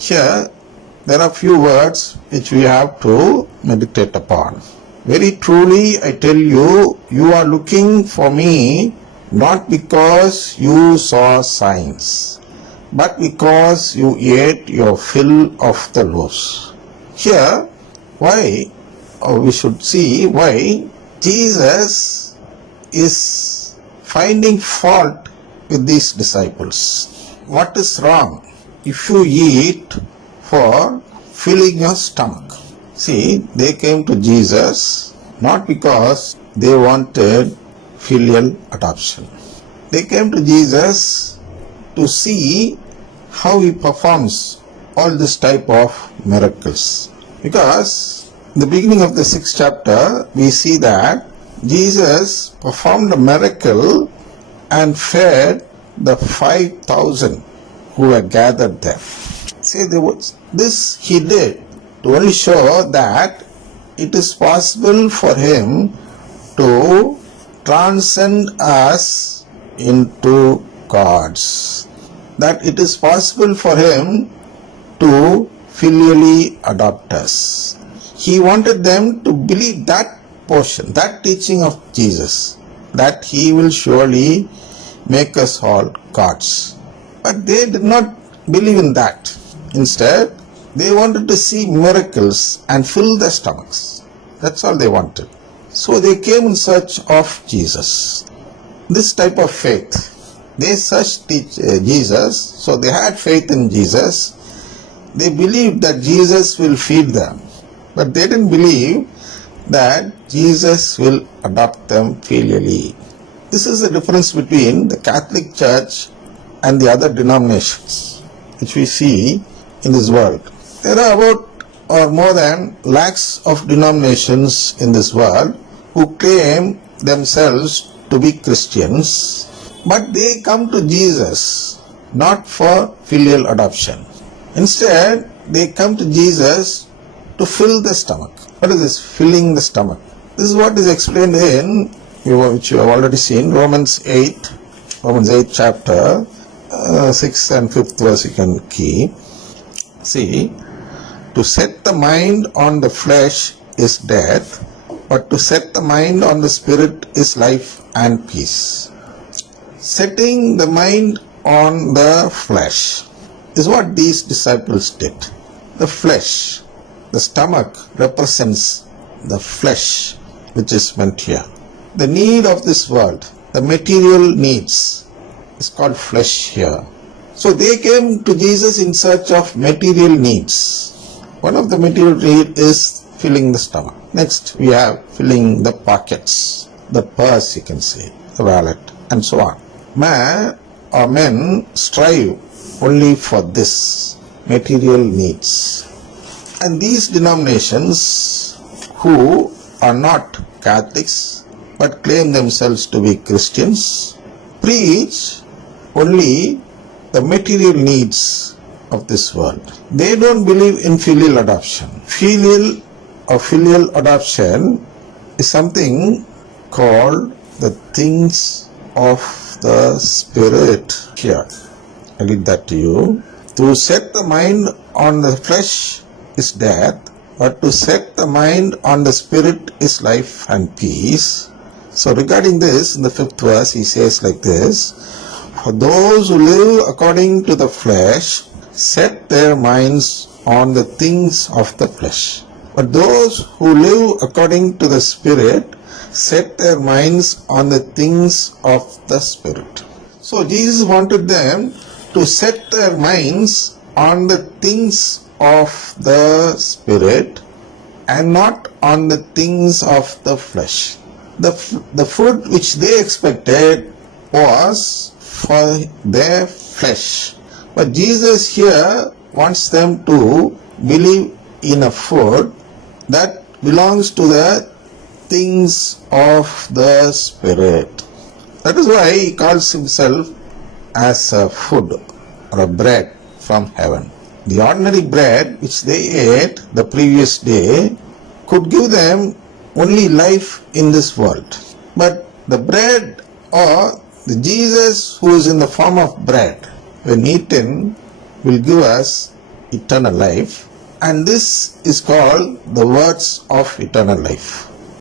Here, there are few words which we have to meditate upon. Very truly, I tell you, you are looking for me not because you saw signs, but because you ate your fill of the loaves. Here, why, or we should see why Jesus is finding fault with these disciples. What is wrong if you eat for filling your stomach? See, they came to Jesus not because they wanted filial adoption. They came to Jesus to see how he performs all this type of miracles. Because in the beginning of the 6th chapter, we see that Jesus performed a miracle and fed the 5,000 who were gathered there. See, this he did to only show that it is possible for him to transcend us into gods. That it is possible for him to filially adopt us. He wanted them to believe that portion, that teaching of Jesus, that he will surely make us all gods. But they did not believe in that. Instead, they wanted to see miracles and fill their stomachs. That's all they wanted. So they came in search of Jesus. This type of faith. They searched Jesus, so they had faith in Jesus. They believed that Jesus will feed them. But they didn't believe that Jesus will adopt them filially. This is the difference between the Catholic Church and the other denominations which we see in this world. There are about or more than lakhs of denominations in this world who claim themselves to be Christians, but they come to Jesus not for filial adoption. Instead, they come to Jesus to fill the stomach. What is this? Filling the stomach. This is what is explained in, which you have already seen, Romans 8 chapter, 6th and 5th verse you can keep. See, to set the mind on the flesh is death, but to set the mind on the spirit is life and peace. Setting the mind on the flesh is what these disciples did. The flesh, the stomach represents the flesh which is meant here. The need of this world, the material needs, is called flesh here. So they came to Jesus in search of material needs. One of the material needs is filling the stomach. Next we have filling the pockets, the purse you can say, the wallet, and so on. Men strive only for this, material needs. And these denominations who are not Catholics but claim themselves to be Christians preach only the material needs of this world. They don't believe in filial adoption. Filial adoption is something called the things of the Spirit. Here, I read that to you. To set the mind on the flesh is death, but to set the mind on the Spirit is life and peace. So regarding this, in the 5th verse, he says like this: for those who live according to the flesh set their minds on the things of the flesh, but those who live according to the Spirit set their minds on the things of the Spirit. So Jesus wanted them to set their minds on the things of the Spirit and not on the things of the flesh. The food which they expected was for their flesh. But Jesus here wants them to believe in a food that belongs to the things of the Spirit. That is why he calls himself as a food or a bread from heaven. The ordinary bread which they ate the previous day could give them only life in this world. But the bread or the Jesus who is in the form of bread, when eaten, will give us eternal life, and this is called the words of eternal life.